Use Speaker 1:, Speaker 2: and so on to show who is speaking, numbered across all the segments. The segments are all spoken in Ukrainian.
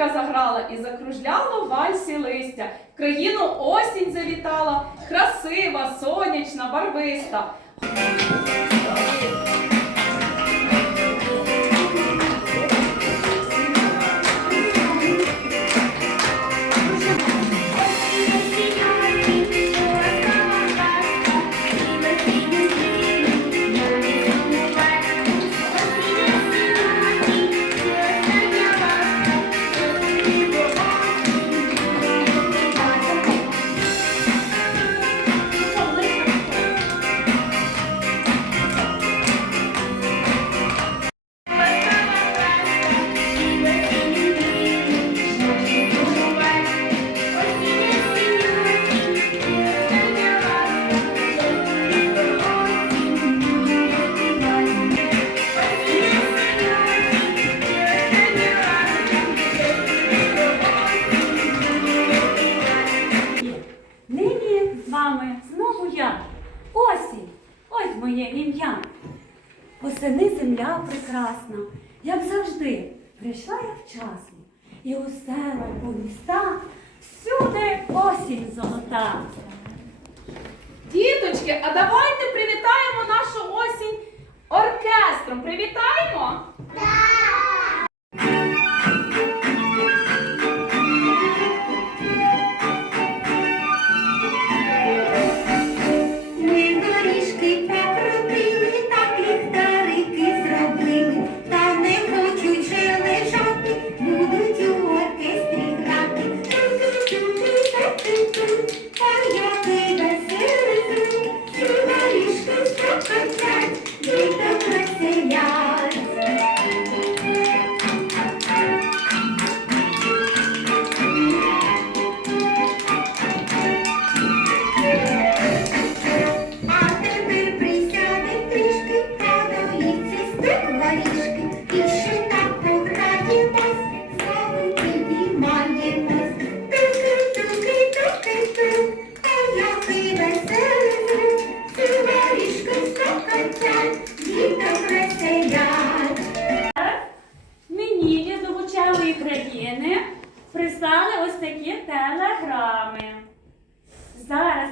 Speaker 1: музика заграла і закружляло вальсі листя. В країну осінь завітала, красива, сонячна, барвиста.
Speaker 2: Моє ім'я. Осени земля прекрасна, як завжди, прийшла я вчасно. І у села, по містах всюди осінь золота.
Speaker 1: Діточки, а давайте привітаємо нашу осінь оркестром. Привітаємо!
Speaker 3: Ми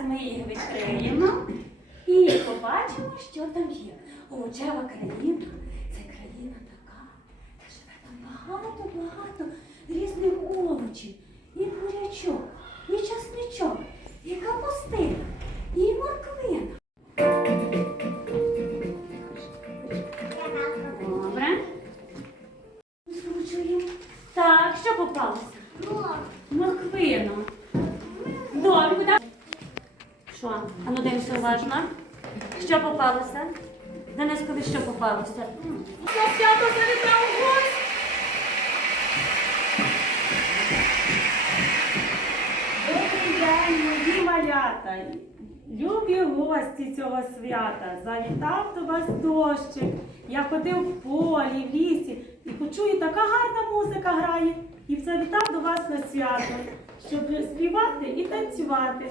Speaker 2: ми їх відкриємо і побачимо, що там є. Овочева країна це країна така, де живе там багато-багато різних овочів. І бурячок, і часничок, і капустина, уважно. Що попалося? Денискові що попалося?
Speaker 1: Свято завітав гость!
Speaker 4: Добрий день, мої малята, любі гості цього свята. Завітав до вас дощик. Я ходив в полі, в лісі і почую, така гарна музика грає. І завітав до вас на свято, щоб співати і танцювати.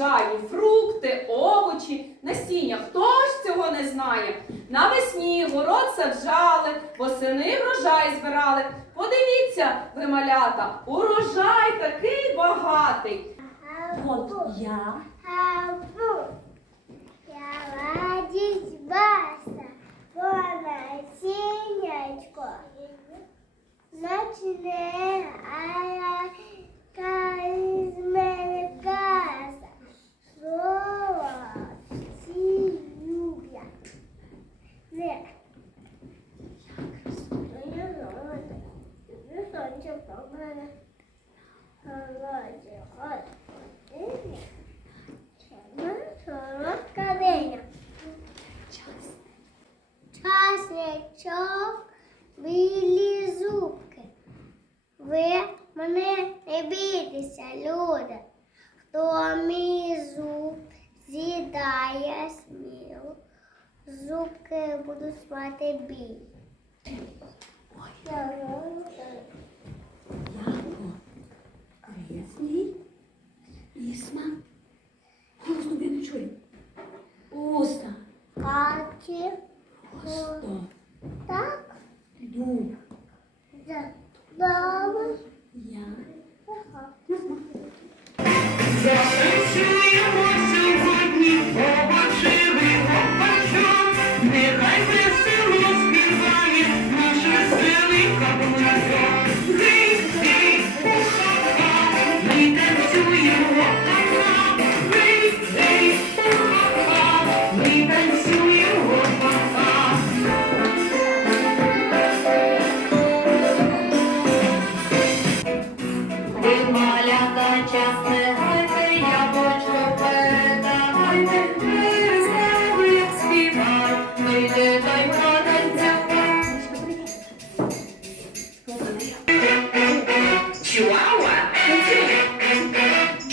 Speaker 5: щедрі фрукти, овочі, насіння. Хто ж цього не знає? Навесні город саджали, восени врожай збирали. Подивіться, ви малята, урожай такий багатий.
Speaker 2: От я
Speaker 6: я радість баса, вона сінячко, начне, а я із мене каза, слово всі люблять. Не. Я сонце по мене. Голодя, от. Солодка диня. Часничок, білі зубки. Ви мене не бійтеся, люди. Хто мій зуб з'їдає сміло, зубки будуть спати бій.
Speaker 2: Яблуко, кресний, ісма. Голосно я не чую. Уста,
Speaker 6: Хаті,
Speaker 2: просто,
Speaker 6: так,
Speaker 2: люб,
Speaker 6: за баба.
Speaker 2: я.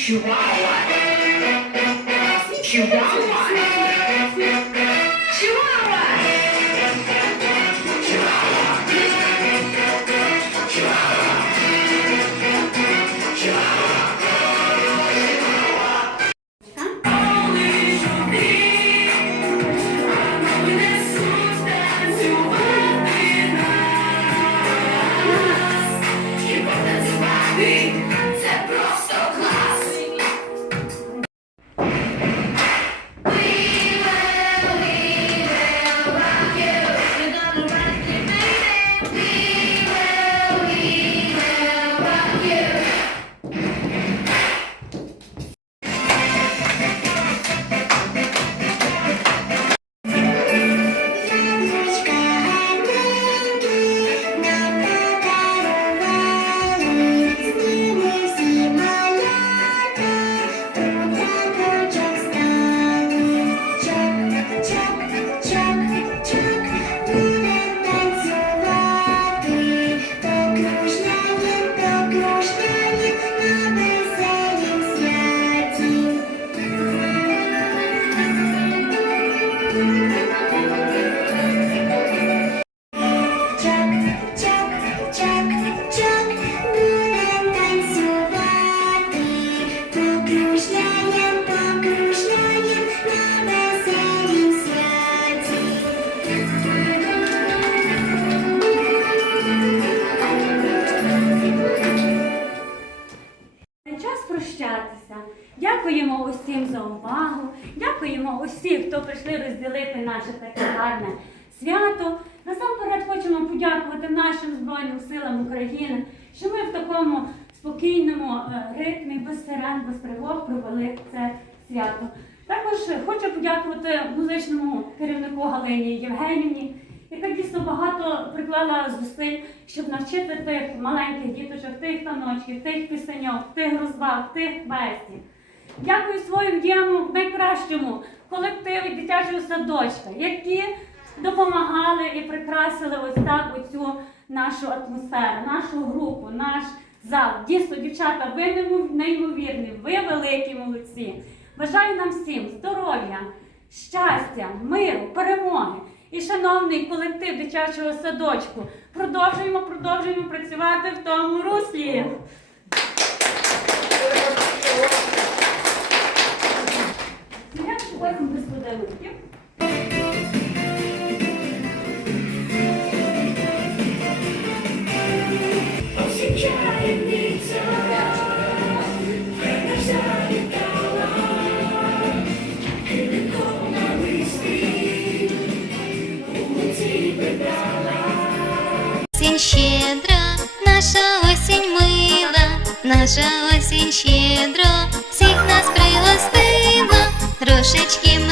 Speaker 1: Чуауа, чуауа,
Speaker 2: Хто прийшли розділити наше таке гарне свято. Насамперед хочемо подякувати нашим Збройним силам України, що ми в такому спокійному е, ритмі, без сирен, без тривог провели це свято. Також хочу подякувати музичному керівнику Галині Євгенівні, яка дійсно багато приклала зусиль, щоб навчити тих маленьких діточок, тих таночків, тих пісеньок, тих розваг, тих квестів. Дякую своєму найкращому колективі дитячого садочка, які допомагали і прикрасили ось так оцю нашу атмосферу, нашу групу, наш зал. Дійсно, дівчата, ви неймовірні, ви великі молодці. Бажаю нам всім здоров'я, щастя, миру, перемоги. І шановний колектив дитячого садочку, продовжуємо, продовжуємо працювати в тому руслі. потім без подарунків.
Speaker 7: Осінь щедра, наша осінь мила, наша осінь щедро, koszyczkiem